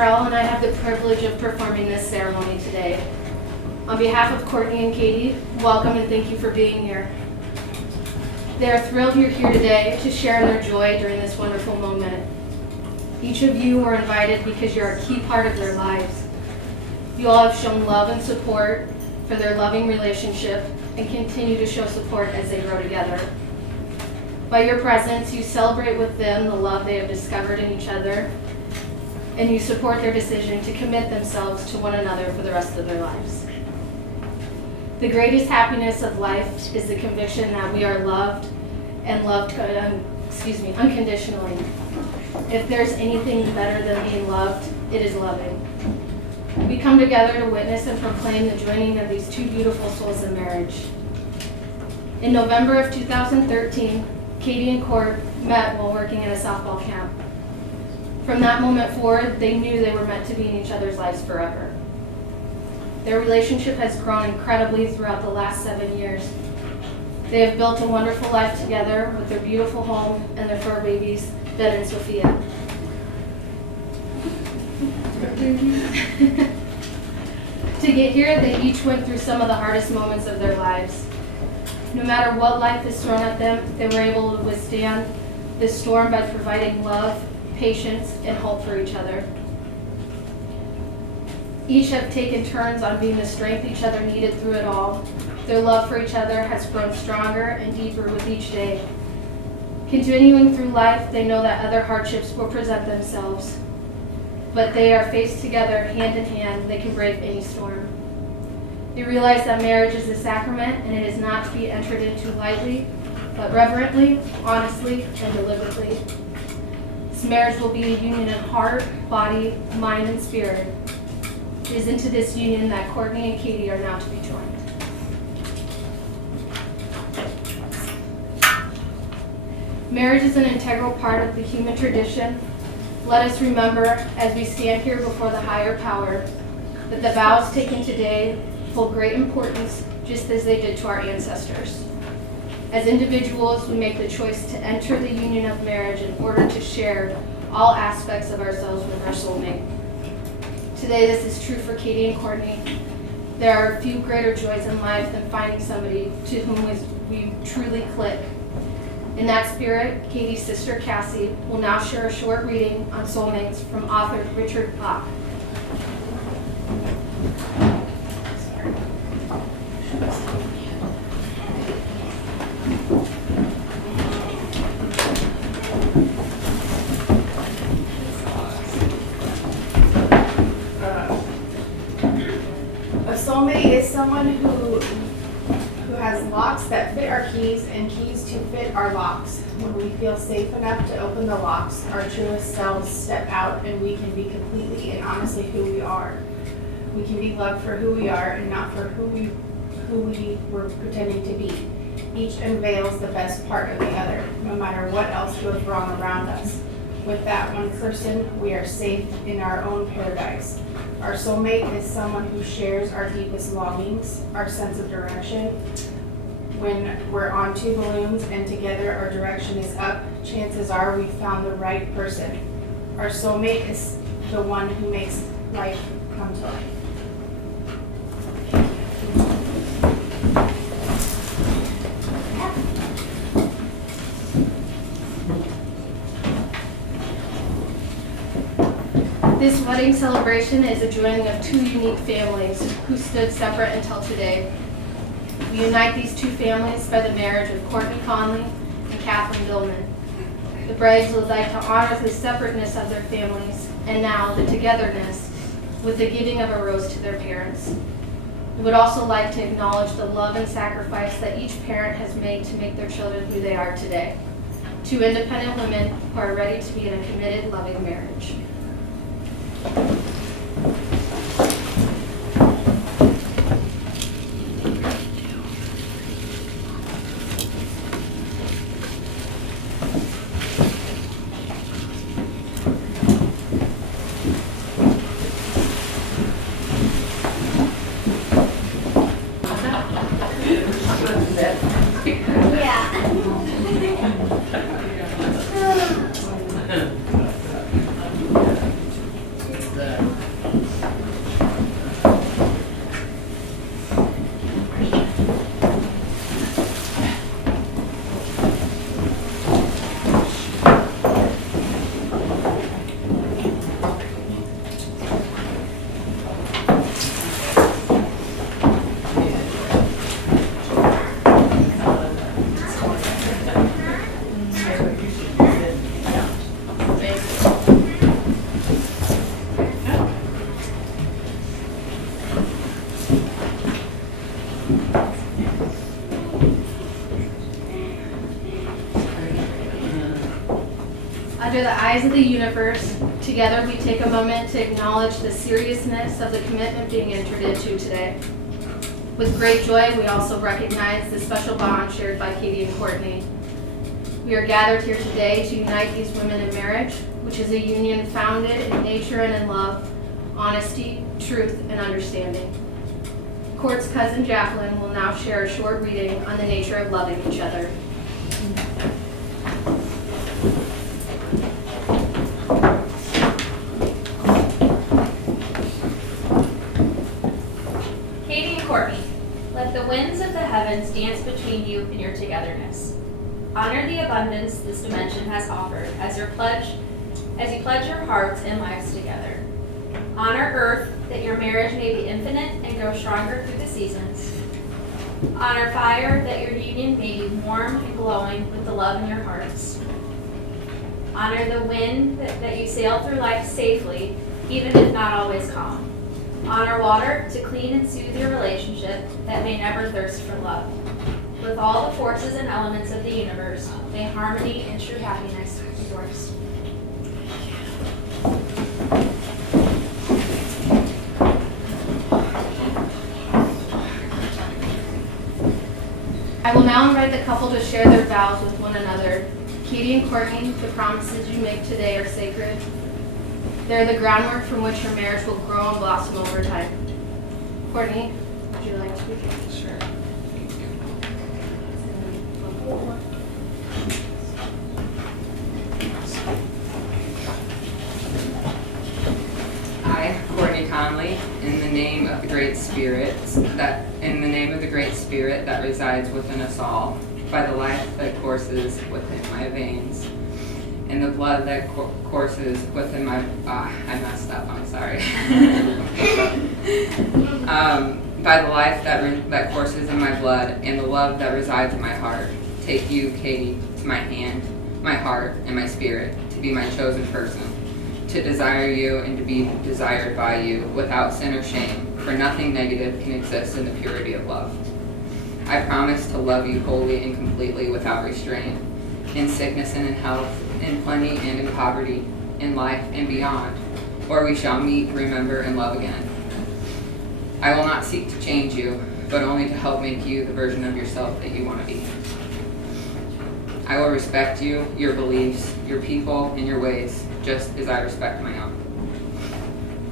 And I have the privilege of performing this ceremony today. On behalf of Courtney and Cayte, welcome and thank you for being here. They are thrilled you're here today to share in their joy during this wonderful moment. Each of you were invited because you're a key part of their lives. You all have shown love and support for their loving relationship and continue to show support as they grow together. By your presence, you celebrate with them the love they have discovered in each other, and you support their decision to commit themselves to one another for the rest of their lives. The greatest happiness of life is the conviction that we are loved and loved unconditionally. If there's anything better than being loved, it is loving. We come together to witness and proclaim the joining of these two beautiful souls in marriage. In November of 2013, Cayte and Court met while working at a softball camp. From that moment forward, they knew they were meant to be in each other's lives forever. Their relationship has grown incredibly throughout the last 7 years. They have built a wonderful life together with their beautiful home and their fur babies, Ben and Sophia. To get here, they each went through some of the hardest moments of their lives. No matter what life has thrown at them, they were able to withstand this storm by providing love, patience, and hope for each other. Each have taken turns on being the strength each other needed through it all. Their love for each other has grown stronger and deeper with each day. Continuing through life, they know that other hardships will present themselves, but they are faced together hand in hand. They can brave any storm. They realize that marriage is a sacrament and it is not to be entered into lightly, but reverently, honestly, and deliberately. This marriage will be a union in heart, body, mind, and spirit. It is into this union that Courtney and Cayte are now to be joined. Marriage is an integral part of the human tradition. Let us remember, as we stand here before the higher power, that the vows taken today hold great importance, just as they did to our ancestors. As individuals, we make the choice to enter the union of marriage in order to share all aspects of ourselves with our soulmate. Today, this is true for Cayte and Courtney. There are few greater joys in life than finding somebody to whom we truly click. In that spirit, Cayte's sister Cassie will now share a short reading on soulmates from author Richard Bach. A soulmate is someone who has locks that fit our keys and keys to fit our locks. When we feel safe enough to open the locks, our truest selves step out and we can be completely and honestly who we are. We can be loved for who we are and not for who we were pretending to be. Each unveils the best part of the other, no matter what else goes wrong around us. With that one person, we are safe in our own paradise. Our soulmate is someone who shares our deepest longings, our sense of direction. When we're on two balloons and together our direction is up, chances are we found the right person. Our soulmate is the one who makes life come to life. This wedding celebration is a joining of two unique families who stood separate until today. We unite these two families by the marriage of Courtney Conley and Catherine Billman. The brides would like to honor the separateness of their families and now the togetherness with the giving of a rose to their parents. We would also like to acknowledge the love and sacrifice that each parent has made to make their children who they are today. Two independent women who are ready to be in a committed, loving marriage. Under the eyes of the universe, together we take a moment to acknowledge the seriousness of the commitment being entered into today. With great joy, we also recognize the special bond shared by Cayte and Courtney. We are gathered here today to unite these women in marriage, which is a union founded in nature and in love, honesty, truth, and understanding. Court's cousin Jacqueline will now share a short reading on the nature of loving each other. Courtney, let the winds of the heavens dance between you in your togetherness. Honor the abundance this dimension has offered as you pledge your hearts and lives together. Honor Earth that your marriage may be infinite and grow stronger through the seasons. Honor fire that your union may be warm and glowing with the love in your hearts. Honor the wind that you sail through life safely, even if not always calm. Honor water to clean and soothe your relationship that may never thirst for love. With all the forces and elements of the universe, may harmony and true happiness be yours. I will now invite the couple to share their vows with one another. Cayte and Courtney, the promises you make today are sacred. They're the groundwork from which your marriage will grow and blossom over time. Courtney, would you like to begin? Sure. Thank you. I, Courtney Conley, in the name of the Great Spirit that resides within us all, by the life that courses within my veins, and the blood that courses within my, I messed up, I'm sorry. By the life that courses in my blood and the love that resides in my heart, take you, Cayte, to my hand, my heart, and my spirit, to be my chosen person, to desire you and to be desired by you without sin or shame, for nothing negative can exist in the purity of love. I promise to love you wholly and completely without restraint, in sickness and in health, in plenty and in poverty, in life and beyond, where we shall meet, remember, and love again. I will not seek to change you, but only to help make you the version of yourself that you want to be. I will respect you, your beliefs, your people, and your ways, just as I respect my own.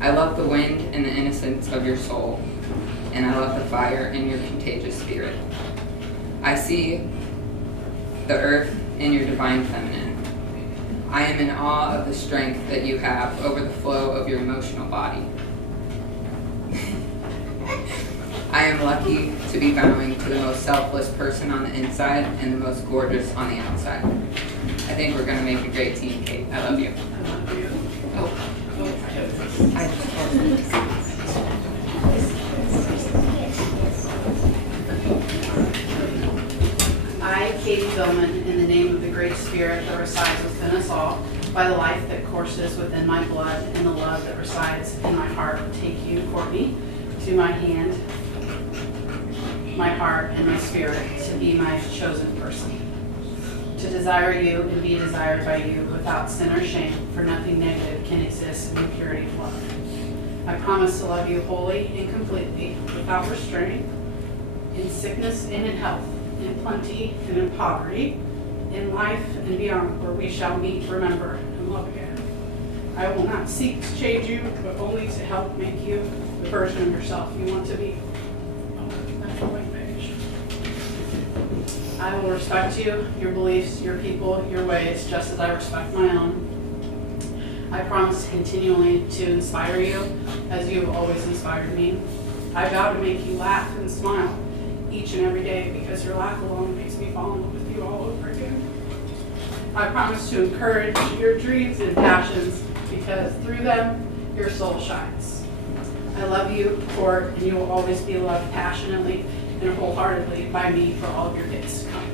I love the wind and the innocence of your soul, and I love the fire in your contagious spirit. I see the earth in your divine feminine. I am in awe of the strength that you have over the flow of your emotional body. I am lucky to be bowing to the most selfless person on the inside and the most gorgeous on the outside. I think we're going to make a great team, Cayte. I love you. I love you. I just told you. I, Cayte Billman, in the name of the Great Spirit that resides within us all, by the life that courses within my blood and the love that resides in my heart, take you, Courtney, to my hand, my heart, and my spirit, to be my chosen person, to desire you and be desired by you without sin or shame, for nothing negative can exist in the purity of love. I promise to love you wholly and completely, without restraint, in sickness and in health, in plenty and in poverty, in life and beyond, where we shall meet, remember, and love again. I will not seek to change you, but only to help make you the version of yourself you want to be. I will respect you, your beliefs, your people, your ways, just as I respect my own. I promise continually to inspire you as you have always inspired me. I vow to make you laugh and smile each and every day, because your laugh alone makes me fall in love with you all over again. I promise to encourage your dreams and passions, because through them your soul shines. I love you, Court, and you will always be loved passionately and wholeheartedly by me for all of your days to come.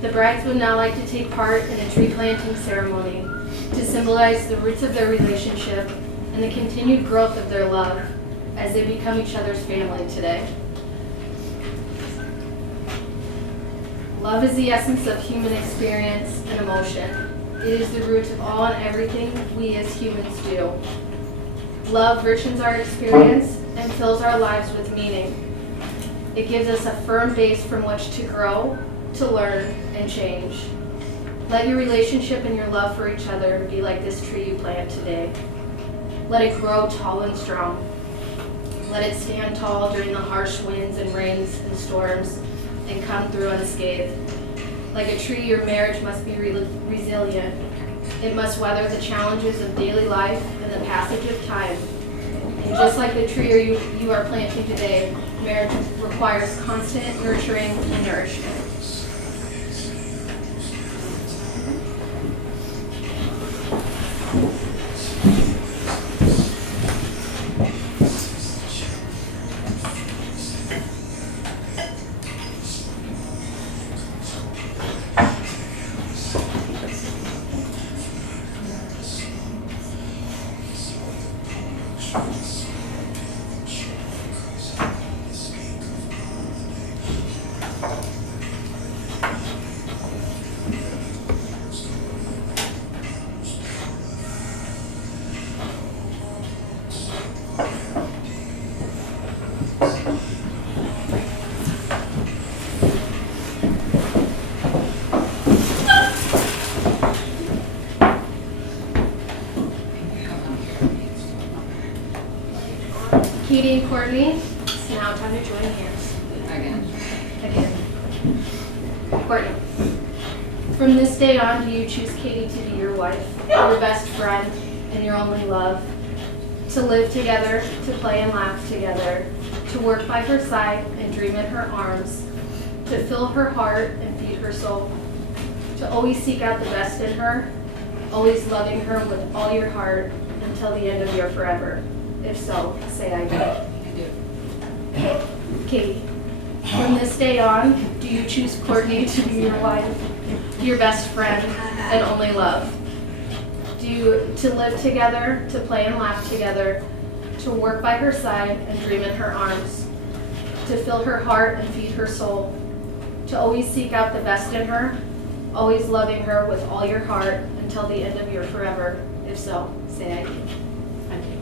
The brides would now like to take part in a tree planting ceremony to symbolize the roots of their relationship and the continued growth of their love as they become each other's family today. Love is the essence of human experience and emotion. It is the root of all and everything we as humans do. Love richens our experience and fills our lives with meaning. It gives us a firm base from which to grow, to learn, and change. Let your relationship and your love for each other be like this tree you plant today. Let it grow tall and strong. Let it stand tall during the harsh winds and rains and storms and come through unscathed. Like a tree, your marriage must be resilient. It must weather the challenges of daily life and the passage of time. And just like the tree you are planting today, marriage requires constant nurturing and nourishment. Cayte and Courtney, it's now time to join hands. Again. Courtney, from this day on, do you choose Cayte to be your wife, your best friend, in your only love, to live together, to play and laugh together, to work by her side and dream in her arms, to fill her heart and feed her soul, to always seek out the best in her, always loving her with all your heart until the end of your forever. If so, say I do. I do. Cayte, from this day on, do you choose Courtney to be your wife, your best friend, and only love? To live together, to play and laugh together, to work by her side and dream in her arms, to fill her heart and feed her soul, to always seek out the best in her, always loving her with all your heart until the end of your forever. If so, say I do. I do.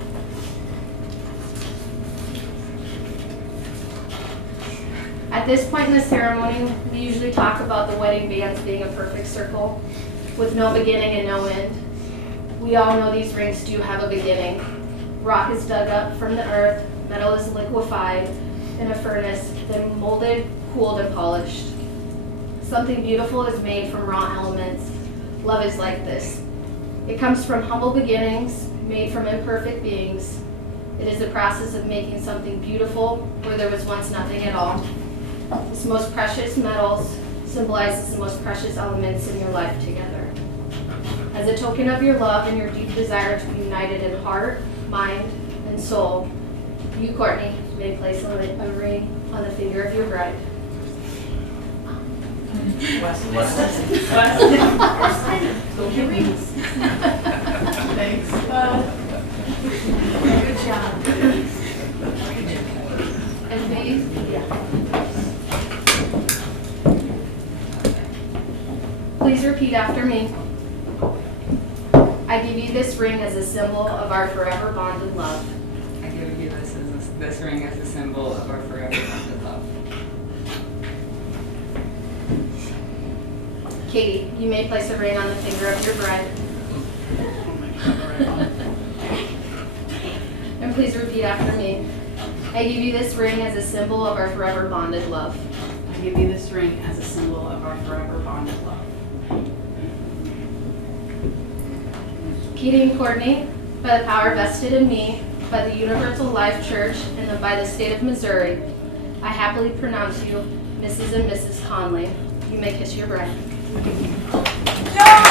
At this point in the ceremony, we usually talk about the wedding bands being a perfect circle with no beginning and no end. We all know these rings do have a beginning. Rock is dug up from the earth, metal is liquefied in a furnace, then molded, cooled, and polished. Something beautiful is made from raw elements. Love is like this. It comes from humble beginnings, made from imperfect beings. It is the process of making something beautiful where there was once nothing at all. This most precious metals symbolizes the most precious elements in your life together. As a token of your love and your deep desire to be united in heart, mind, and soul, you, Courtney, may place a ring on the finger of your bride. Thanks. Good job. And please, please repeat after me. I give you this ring as a symbol of our forever bonded love. I give you this ring as a symbol of our forever bonded love. Cayte, you may place a ring on the finger of your bride. And please repeat after me. I give you this ring as a symbol of our forever bonded love. I give you this ring as a symbol of our forever bonded love. Cayte and Courtney, by the power vested in me, by the Universal Life Church, and by the state of Missouri, I happily pronounce you Mrs. and Mrs. Conley. You may kiss your bride. Yeah!